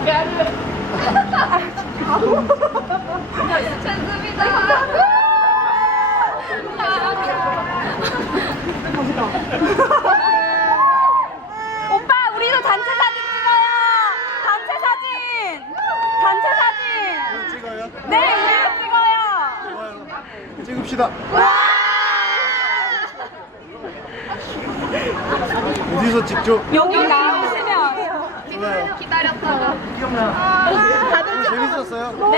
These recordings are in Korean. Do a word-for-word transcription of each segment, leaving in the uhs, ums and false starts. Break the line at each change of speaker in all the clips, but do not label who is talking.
죄송합니다.
오빠 우리도 단체 사진 찍어요. 단체 사진. 단체 사진.
찍어요?
네, 우리도 찍어요.
좋아요. 찍읍시다. 어디서 찍죠?
여기 나오시면.
좋아요.
기다렸다가.
오늘 재밌었어요?
네.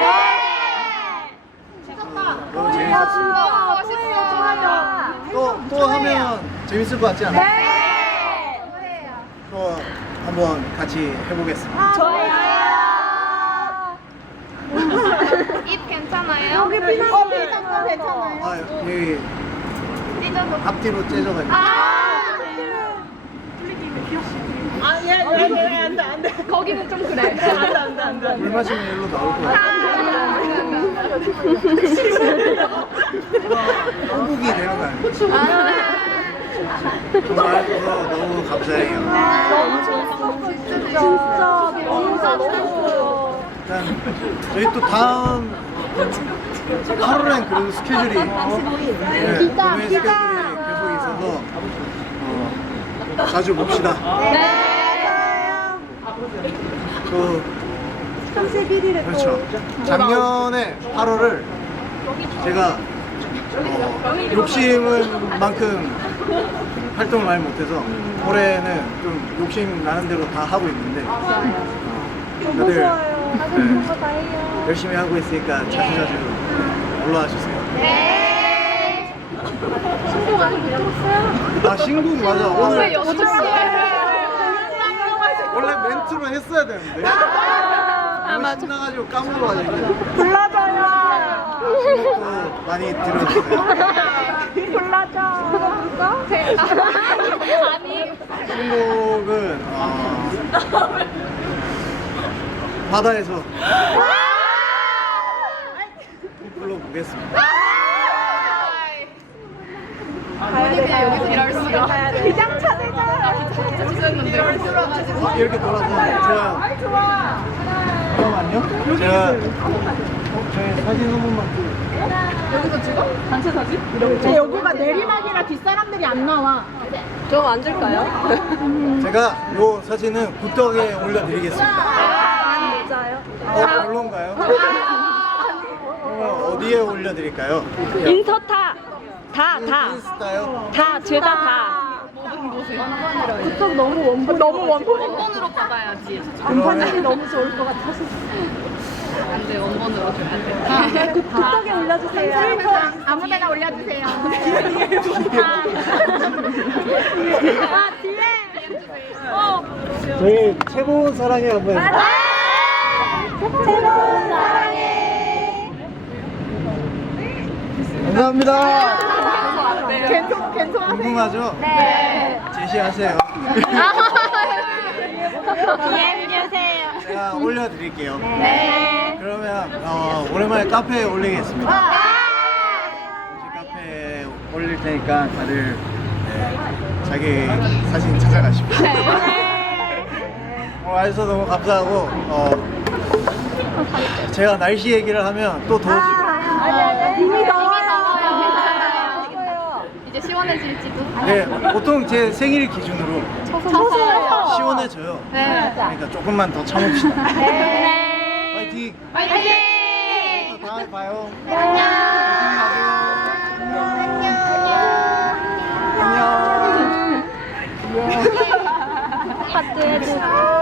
너무 재밌었어요.
너무 멋있어요.
또, 또 하면 재밌을 것 같지 않아요?
네.
또 한번 같이 해보겠습니다.
좋아요.
입 괜찮아요?
여기 피난 거 괜찮아요.
아, 여기
찢어서.
앞뒤로 째져가지고.
아, 거기는 좀 그래.
물 마시면 일로 나올 거예요. 한국이 되는 거 아니에요? 정말 너무 감사해요.
너무 좋았어. 진짜 너무 좋았어.
일단 저희 또 다음 하루엔 그래도 스케줄이 네, 공연 스케줄이 계속 있어서 어, 자주 봅시다.
네.
그 삼십일 일에 그렇죠. 작년에 팔월을 제가 어, 욕심은 만큼 활동을 많이 못해서 올해는 좀 욕심 나는 대로 다 하고 있는데 어, 다들 네, 열심히 하고 있으니까 자주자주 올라와 주세요.
네. 신곡 아직 못 들었어요?
아 신곡 맞아 오늘
왜 여섯 시에?
원래 멘트로 했어야 되는데 너무 신나가지고 까먹어가지고
불러줘요.
신곡도 많이 들어주세요.
불러줘.
아니.
신곡은 어, 바다에서 불러보겠습니다.
본인이 여기서 일할 수가.
그냥 찾으자.
진짜 취소했는데.
어, 이렇게 돌아서 좋아요. 잠깐만요. 제가 저희 사진 한 번만.
여기서 찍어? 단체 사진?
제 여기가 내리막이라 뒷사람들이 안 나와.
좀 앉을까요?
제가 요 사진은 굿덕에 올려드리겠습니다.
아, 진짜요?
어, 별론가요? 그러면 어디에 올려드릴까요?
인스타 다, 다.
인스타요?
다, 죄다 다. 그쪽 너무 원본. 너무 원본.
원본으로 받아야지.
그러면
너무 좋을 것 같아서.
안 돼, 원본으로 줘야 돼.
굿덕에 올려주세요.
아무데나 올려주세요.
아, 뒤에. 어.
저희 최고 사랑해 한번 해볼까요?
새로운 사랑해.
감사합니다.
괜찮, 괜찮아.
궁금하죠?
네.
제시하세요.
디엠 주세요.
제가 올려드릴게요.
네.
그러면 어, 오랜만에 카페에 올리겠습니다. 혹시 카페에 올릴 테니까 다들 네, 자기 사진 찾아가시고. 어, 와주셔서 너무 감사하고 어, 제가 날씨 얘기를 하면 또 더워지고
아니, 아니, 이미 더워요.
이제 시원해질지도.
네, 보통 제 생일 기준으로
쳐서.
시원해져요.
네.
그러니까 조금만 더 참읍시다.
네.
파이팅!
파이팅!
또 다음에 봐요.
안녕.
안녕.
하트 해주세요.